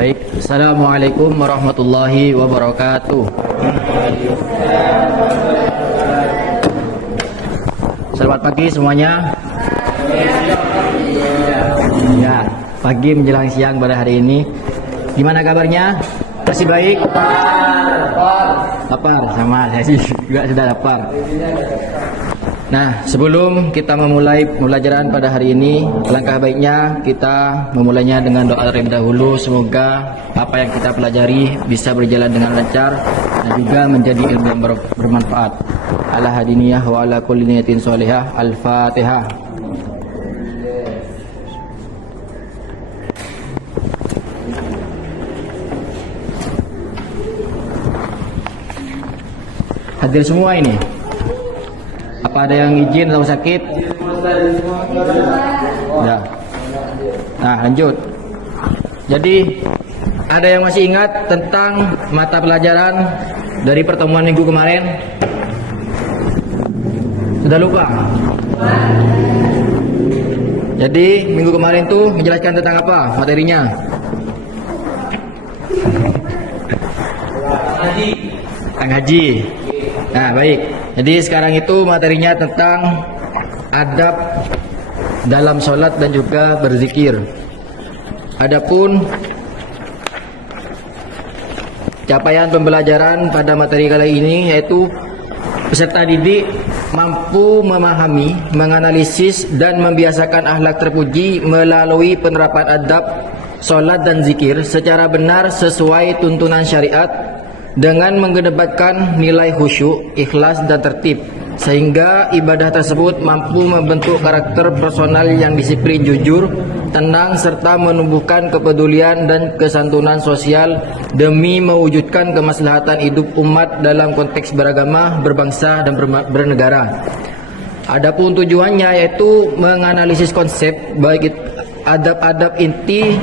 Baik, Assalamualaikum warahmatullahi wabarakatuh. Selamat pagi semuanya. Ya, pagi menjelang siang pada hari ini. Gimana kabarnya? Masih baik? Lapar sama saya sih juga sudah lapar. Nah, sebelum kita memulai pembelajaran pada hari ini, langkah baiknya kita memulainya dengan doa terlebih dahulu. Semoga apa yang kita pelajari bisa berjalan dengan lancar dan juga menjadi ilmu yang bermanfaat. Ala hadiniyah wa ala kulli niyatin sholihah. Al-Fatihah. Hadir semua ini. Apa ada yang izin atau sakit? Ya. Nah, lanjut. Jadi, ada yang masih ingat tentang mata pelajaran dari pertemuan minggu kemarin? Sudah lupa? Jadi, minggu kemarin tuh menjelaskan tentang apa materinya? Tentang haji. Nah, baik. Jadi sekarang itu materinya tentang adab dalam sholat dan juga berzikir. Adapun capaian pembelajaran pada materi kali ini yaitu peserta didik mampu memahami, menganalisis dan membiasakan akhlak terpuji melalui penerapan adab sholat dan zikir secara benar sesuai tuntunan syariat, dengan mengedepankan nilai khusyuk, ikhlas dan tertib, sehingga ibadah tersebut mampu membentuk karakter personal yang disiplin, jujur, tenang, serta menumbuhkan kepedulian dan kesantunan sosial demi mewujudkan kemaslahatan hidup umat dalam konteks beragama, berbangsa dan bernegara. Adapun tujuannya yaitu menganalisis konsep baik adab-adab inti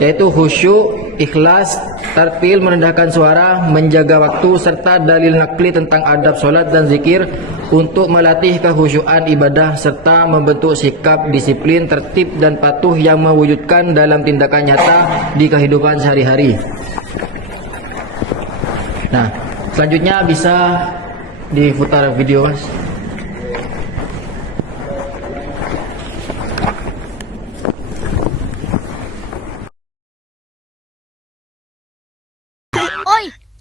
yaitu khusyuk, ikhlas, tartil, merendahkan suara, menjaga waktu, serta dalil nakli tentang adab sholat dan zikir untuk melatih kekhusyuan ibadah serta membentuk sikap disiplin, tertib dan patuh yang mewujudkan dalam tindakan nyata di kehidupan sehari-hari. Nah, selanjutnya bisa diputar video, Mas.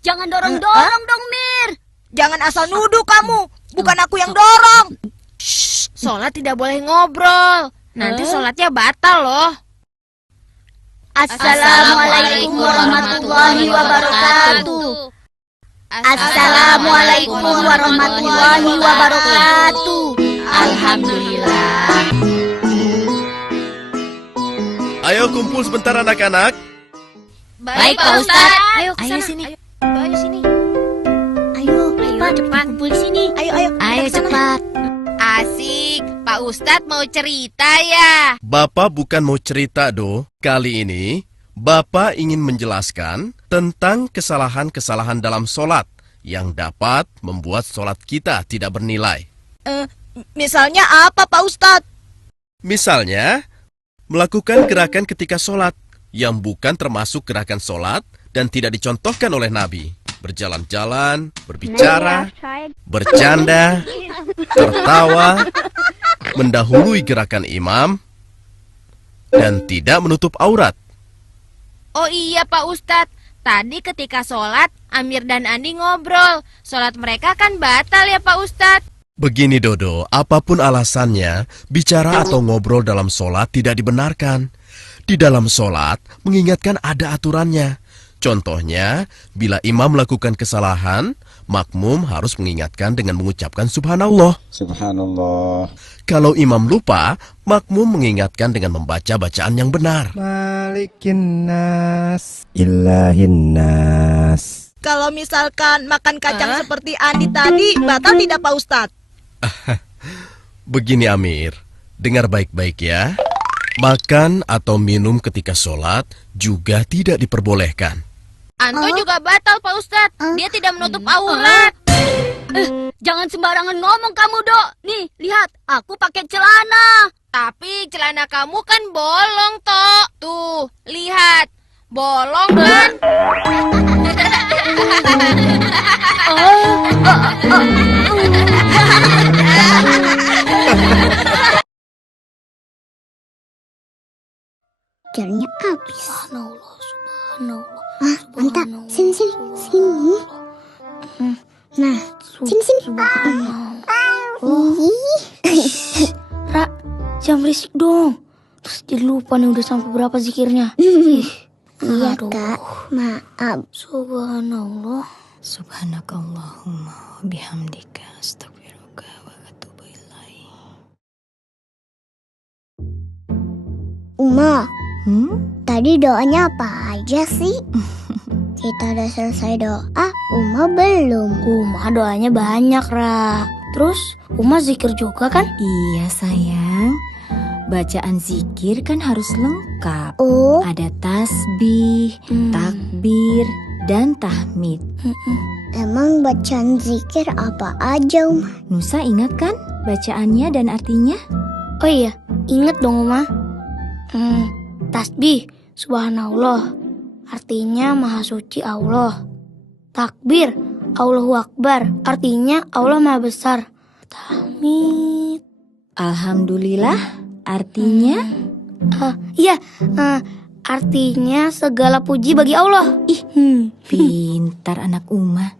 Jangan dorong-dorong dong, Mir. Jangan asal nuduh kamu. Bukan aku yang dorong. Shh, sholat tidak boleh ngobrol. Nanti sholatnya batal loh. Assalamualaikum warahmatullahi wabarakatuh. Assalamualaikum warahmatullahi wabarakatuh. Alhamdulillah. Ayo kumpul sebentar anak-anak. Baik, Pak Ustadz. Ayo Ayo sini. Ayo sini. Ayo, cepat kumpul sini. Ayo cepat. Asik, Pak Ustadz mau cerita ya. Bapak bukan mau cerita, Do. Kali ini, Bapak ingin menjelaskan tentang kesalahan-kesalahan dalam sholat yang dapat membuat sholat kita tidak bernilai. Misalnya apa, Pak Ustadz? Misalnya, melakukan gerakan ketika sholat yang bukan termasuk gerakan sholat dan tidak dicontohkan oleh Nabi. Berjalan-jalan, berbicara, bercanda, tertawa, mendahului gerakan imam, dan tidak menutup aurat. Oh iya Pak Ustadz, tadi ketika sholat, Amir dan Andi ngobrol. Sholat mereka kan batal ya Pak Ustadz. Begini Dodo, apapun alasannya, bicara atau ngobrol dalam sholat tidak dibenarkan. Di dalam sholat, mengingatkan ada aturannya. Contohnya, bila imam melakukan kesalahan, makmum harus mengingatkan dengan mengucapkan subhanallah. Subhanallah. Kalau imam lupa, makmum mengingatkan dengan membaca bacaan yang benar. Malikin nas, Ilahin nas. Kalau misalkan makan kacang seperti Andi tadi, batal tidak, Pak Ustadz? Begini Amir, dengar baik-baik ya. Makan atau minum ketika sholat juga tidak diperbolehkan. Anto juga batal Pak Ustadz. Dia tidak menutup aurat. Jangan sembarangan ngomong kamu, Dok. Nih, lihat, aku pakai celana. Tapi celana kamu kan bolong, Tok. Tuh, lihat. Bolong kan? Jarnya habis. Mantap. Sini, sini, sini. Nah, sini, sini. Ra, jangan berisik dong. Terus jadi lupa nih udah sampai berapa zikirnya. Iya, Kak. Maaf. Subhanallah. Subhanakallahumma wa bihamdika astaghfiruka wa atubu ilaik. Uma, tadi doanya apa aja sih? Kita udah selesai doa, Uma belum. Uma doanya banyak, Ra. Terus Uma zikir juga kan? Iya sayang, bacaan zikir kan harus lengkap. Oh, Ada tasbih, takbir, dan tahmid. emang bacaan zikir apa aja, Uma? Nusa ingat kan bacaannya dan artinya? Oh iya, inget dong Uma. Tasbih, subhanallah. Artinya maha suci Allah. Takbir, Allahu Akbar. Artinya Allah maha besar. Tahmid. Alhamdulillah, artinya? Artinya segala puji bagi Allah. Pintar anak Uma.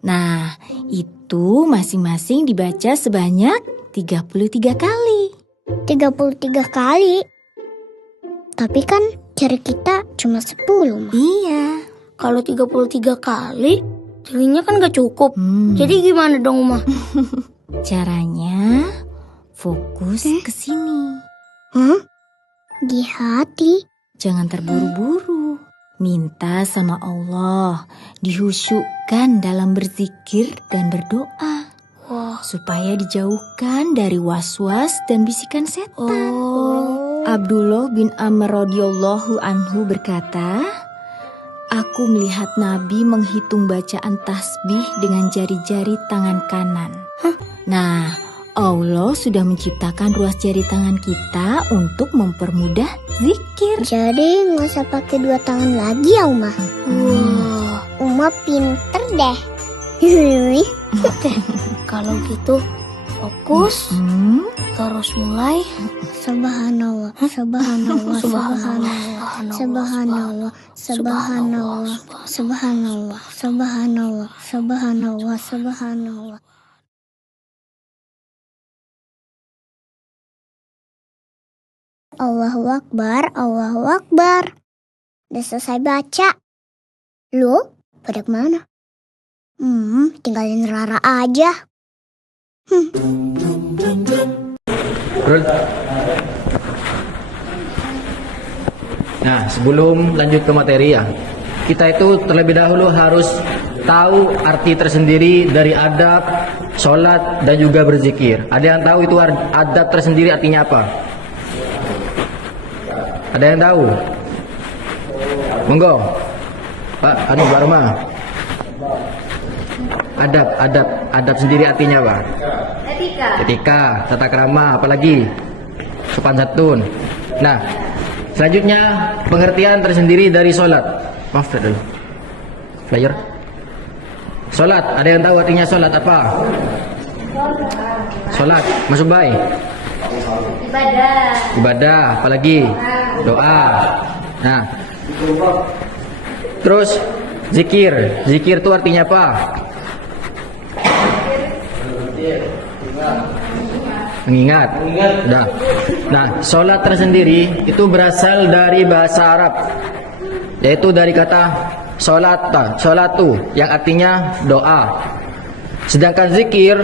Nah, itu masing-masing dibaca sebanyak 33 kali. 33 kali. Tapi kan jari kita cuma 10, Ma. Iya. Kalau 33 kali, jadinya kan gak cukup. Jadi gimana dong Uma? Caranya fokus ke sini. Di hati. Jangan terburu-buru. Minta sama Allah, dihusyukkan dalam berzikir dan berdoa. Supaya dijauhkan dari was-was dan bisikan setan. Abdullah bin Amr radhiyallahu anhu berkata, aku melihat Nabi menghitung bacaan tasbih dengan jari-jari tangan kanan. Nah, Allah sudah menciptakan ruas jari tangan kita untuk mempermudah zikir. Jadi nggak usah pakai 2 tangan lagi ya, Uma. Uma pinter deh. Kalau gitu, fokus. Terus mulai. Subhanallah, subhanallah, subhanallah, subhanallah, subhanallah, subhanallah, subhanallah, subhanallah, subhanallah. Allahu Akbar, Allahu Akbar. Udah selesai baca. Lu pada kemana? Tinggalin Rara aja. Rul. Nah, sebelum lanjut ke materi ya, kita itu terlebih dahulu harus tahu arti tersendiri dari adab, sholat, dan juga berzikir. Ada yang tahu itu adab tersendiri artinya apa? Ada yang tahu? Monggo, Pak Roma. Adab sendiri artinya apa? Etika, tata krama, apalagi sopan santun. Nah, selanjutnya pengertian tersendiri dari sholat. Maaf dulu. Flyer. Sholat, ada yang tahu artinya sholat apa? Sholat, masuk baik. Ibadah, apalagi doa. Nah, terus zikir. Zikir itu artinya apa? Mengingat. Nah, sholat tersendiri itu berasal dari bahasa Arab, yaitu dari kata sholatu yang artinya doa. Sedangkan zikir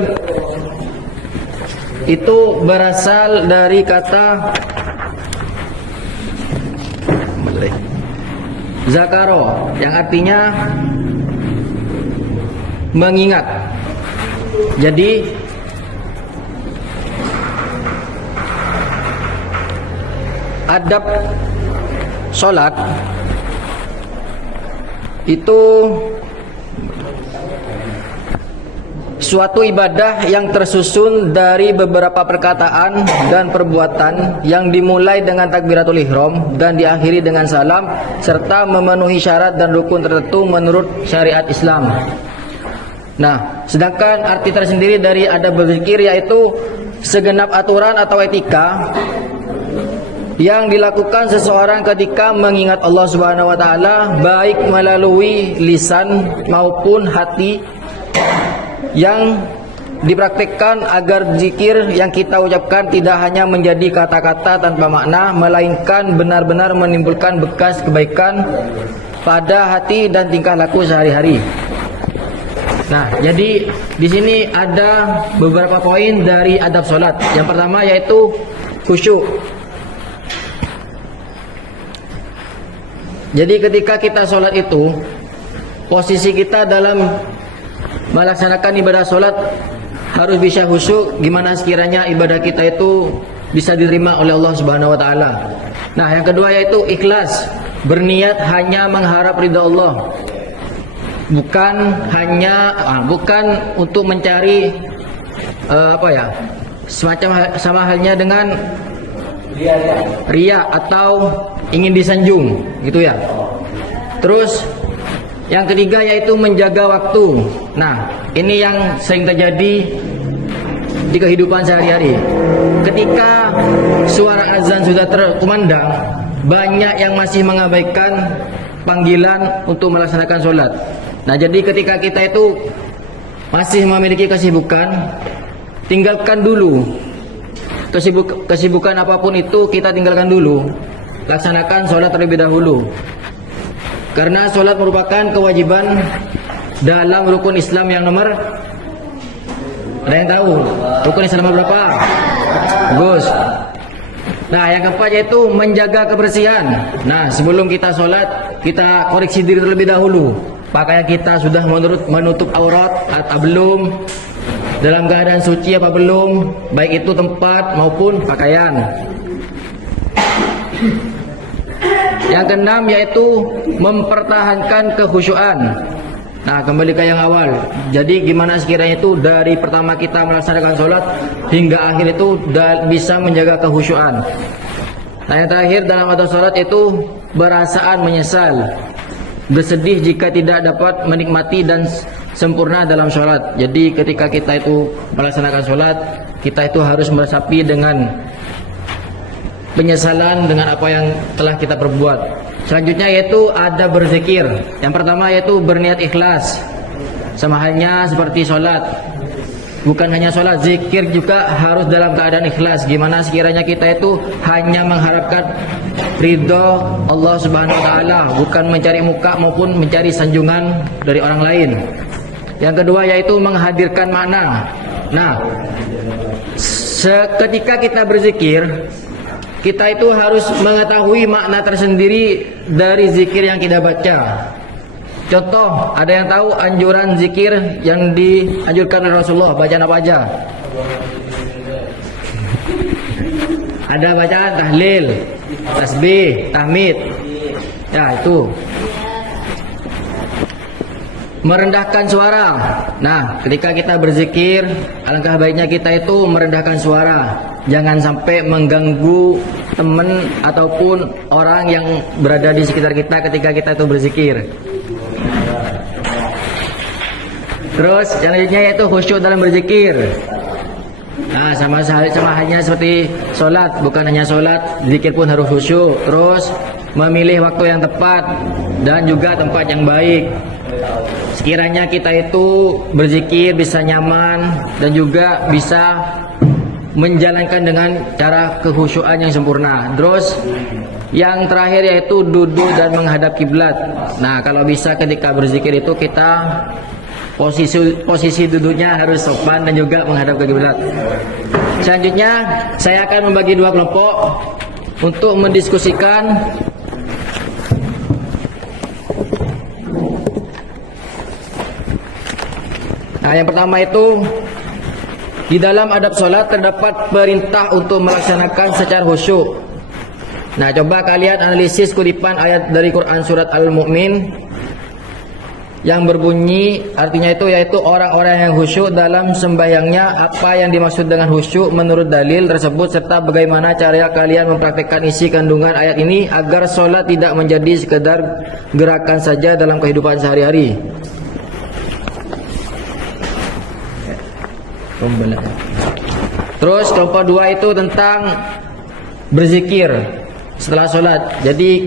itu berasal dari kata zakaro yang artinya mengingat. Jadi adab sholat itu suatu ibadah yang tersusun dari beberapa perkataan dan perbuatan yang dimulai dengan takbiratul ihram dan diakhiri dengan salam serta memenuhi syarat dan rukun tertentu menurut syariat Islam. Nah, sedangkan arti tersendiri dari adab berzikir yaitu segenap aturan atau etika yang dilakukan seseorang ketika mengingat Allah Subhanahu wa taala baik melalui lisan maupun hati, yang dipraktikkan agar zikir yang kita ucapkan tidak hanya menjadi kata-kata tanpa makna, melainkan benar-benar menimbulkan bekas kebaikan pada hati dan tingkah laku sehari-hari. Nah, jadi di sini ada beberapa poin dari adab sholat. Yang pertama yaitu khusyuk. Jadi ketika kita sholat itu, posisi kita dalam melaksanakan ibadah sholat harus bisa khusyuk, gimana sekiranya ibadah kita itu bisa diterima oleh Allah Subhanahu wa taala. Nah, yang kedua yaitu ikhlas, berniat hanya mengharap ridha Allah. Bukan untuk mencari sama halnya dengan riya atau ingin disanjung gitu ya. Terus yang ketiga yaitu menjaga waktu. Nah, ini yang sering terjadi di kehidupan sehari-hari. Ketika suara azan sudah terkumandang, banyak yang masih mengabaikan panggilan untuk melaksanakan sholat. Nah, jadi ketika kita itu masih memiliki kesibukan, tinggalkan dulu. Kesibukan apapun itu kita tinggalkan dulu. Laksanakan sholat terlebih dahulu. Karena sholat merupakan kewajiban dalam rukun Islam yang nomor, ada yang tahu? Rukun Islam berapa? Bagus. Nah, yang keempat yaitu menjaga kebersihan. Nah, sebelum kita sholat, kita koreksi diri terlebih dahulu. Pakaian kita sudah menutup aurat atau belum? Dalam keadaan suci apa belum? Baik itu tempat maupun pakaian. Yang keenam yaitu mempertahankan kekhusyuan. Nah, kembali ke yang awal. Jadi gimana sekiranya itu dari pertama kita melaksanakan sholat hingga akhir itu bisa menjaga kekhusyuan. Nah, yang terakhir dalam adab sholat itu perasaan menyesal, bersedih jika tidak dapat menikmati dan sempurna dalam sholat. Jadi ketika kita itu melaksanakan sholat, kita itu harus meresapi dengan penyesalan dengan apa yang telah kita perbuat. Selanjutnya yaitu ada berzikir. Yang pertama yaitu berniat ikhlas. Sama halnya seperti sholat. Bukan hanya sholat, zikir juga harus dalam keadaan ikhlas. Gimana sekiranya kita itu hanya mengharapkan ridho Allah Subhanahu wa taala, bukan mencari muka maupun mencari sanjungan dari orang lain. Yang kedua yaitu menghadirkan makna. Nah, ketika kita berzikir, kita itu harus mengetahui makna tersendiri dari zikir yang kita baca. Contoh, ada yang tahu anjuran zikir yang dianjurkan oleh Rasulullah, bacaan apa aja? Ada bacaan tahlil, tasbih, tahmid. Ya, itu. Merendahkan suara. Nah, ketika kita berzikir, alangkah baiknya kita itu merendahkan suara. Jangan sampai mengganggu teman ataupun orang yang berada di sekitar kita ketika kita itu berzikir. Terus yang lainnya yaitu khusyuk dalam berzikir. Nah, sama halnya seperti sholat. Bukan hanya sholat, zikir pun harus khusyuk. Terus memilih waktu yang tepat dan juga tempat yang baik. Sekiranya kita itu berzikir bisa nyaman dan juga bisa menjalankan dengan cara kekhusyuan yang sempurna. Terus yang terakhir yaitu duduk dan menghadap kiblat. Nah, kalau bisa ketika berzikir itu kita posisi duduknya harus sopan dan juga menghadap ke kiblat. Selanjutnya saya akan membagi dua kelompok untuk mendiskusikan Nah, yang pertama itu di dalam adab sholat terdapat perintah untuk melaksanakan secara khusyuk. Nah, coba kalian analisis kutipan ayat dari Quran surat Al-Mu'min yang berbunyi artinya itu yaitu orang-orang yang khusyuk dalam sembahyangnya. Apa yang dimaksud dengan khusyuk menurut dalil tersebut serta bagaimana cara kalian mempraktikkan isi kandungan ayat ini agar sholat tidak menjadi sekedar gerakan saja dalam kehidupan sehari-hari. Terus kelompok 2 itu tentang berzikir setelah sholat. Jadi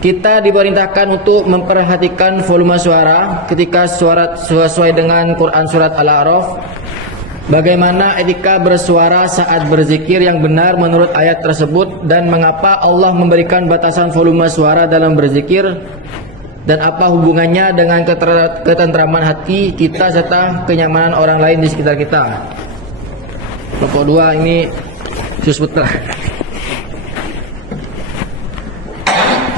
kita diperintahkan untuk memperhatikan volume suara ketika suara sesuai dengan Quran surat Al-A'raf. Bagaimana etika bersuara saat berzikir yang benar menurut ayat tersebut dan mengapa Allah memberikan batasan volume suara dalam berzikir dan apa hubungannya dengan ketentraman hati kita serta kenyamanan orang lain di sekitar kita. Kelompok 2 ini sus putra.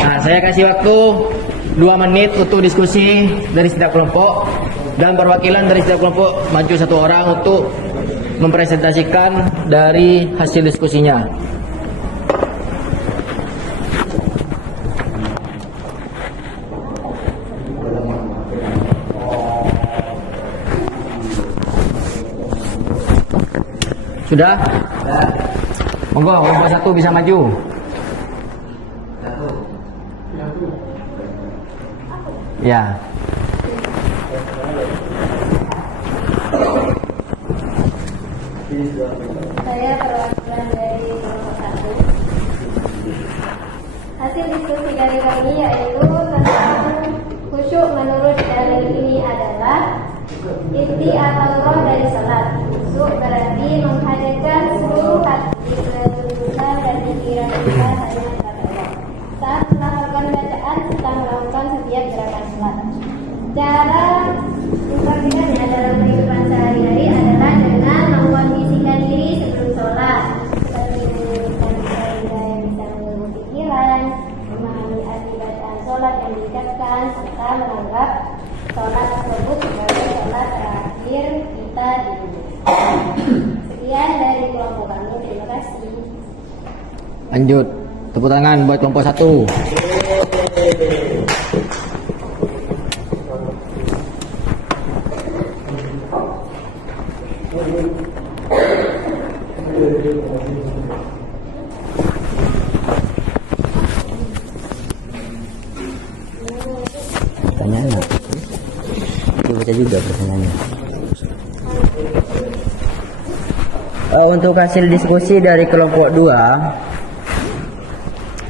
Nah, saya kasih waktu 2 menit untuk diskusi dari setiap kelompok dan perwakilan dari setiap kelompok maju 1 orang untuk mempresentasikan dari hasil diskusinya. Sudah? Monggo, kelompok 1 bisa maju. Ya. Saya perwakilan dari kelompok 1. Hasil diskusi dari kami yaitu tentang khusyuk menurut dalil ini adalah inti atau roh dari salat. Khusyuk berarti menghadirkan seluruh hati, kedudukan dan pikiran kita hanya kepada Allah saat melakukan bacaan serta melakukan setiap gerakan salat. Cara mempraktikkannya dalam kehidupan sehari-hari adalah dengan mengkondisikan diri sebelum sholat, seperti menurunkan kaidah yang bisa mengganggu pikiran, memahami arti bacaan sholat yang diucapkan, serta menganggap sholat tersebut sebagai sholat terakhir kita di dunia. Sekian dari kelompok kami, terima kasih. Lanjut, tepuk tangan buat kelompok 1. Pertanyaannya, itu baca juga pertanyaannya. Untuk hasil diskusi dari kelompok 2,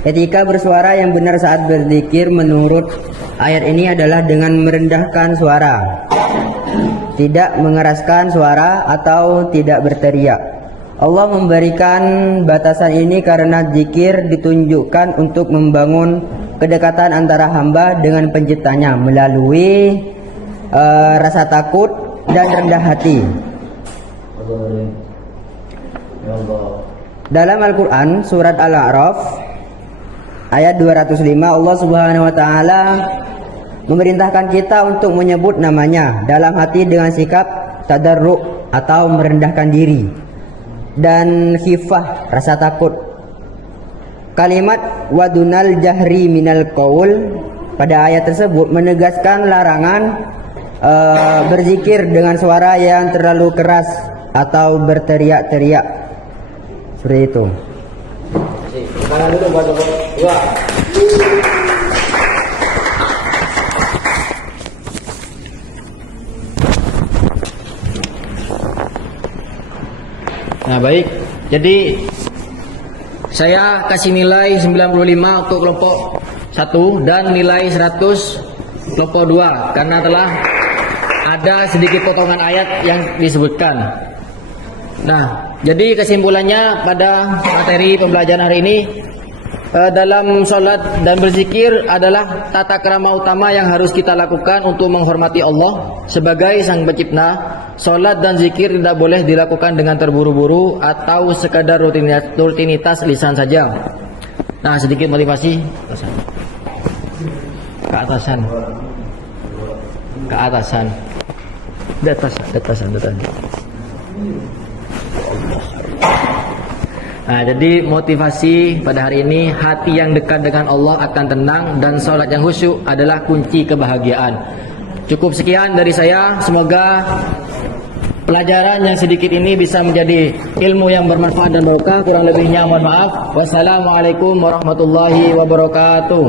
etika bersuara yang benar saat berzikir menurut ayat ini adalah dengan merendahkan suara, tidak mengeraskan suara atau tidak berteriak. Allah memberikan batasan ini karena zikir ditunjukkan untuk membangun kedekatan antara hamba dengan penciptanya melalui rasa takut dan rendah hati. Dalam Al-Quran surat Al-A'raf ayat 205 Allah Subhanahu wa taala memerintahkan kita untuk menyebut namanya dalam hati dengan sikap tadarru' atau merendahkan diri dan khifah rasa takut. Kalimat wadunal jahri minal qaul pada ayat tersebut menegaskan larangan berzikir dengan suara yang terlalu keras atau berteriak-teriak. Seperti itu. Tangan dulu buat kelompok 2. Nah, baik. Jadi saya kasih nilai 95 untuk kelompok 1 dan nilai 100 kelompok 2 karena telah ada sedikit potongan ayat yang disebutkan. Nah, jadi kesimpulannya pada materi pembelajaran hari ini dalam sholat dan berzikir adalah tata krama utama yang harus kita lakukan untuk menghormati Allah sebagai Sang Pencipta. Sholat dan zikir tidak boleh dilakukan dengan terburu-buru atau sekadar rutinitas lisan saja. Nah, sedikit motivasi ke atasan. Di atasan. Nah, jadi motivasi pada hari ini, hati yang dekat dengan Allah akan tenang dan sholat yang khusyuk adalah kunci kebahagiaan. Cukup sekian dari saya, semoga pelajaran yang sedikit ini bisa menjadi ilmu yang bermanfaat dan barokah. Kurang lebihnya mohon maaf. Wassalamualaikum warahmatullahi wabarakatuh.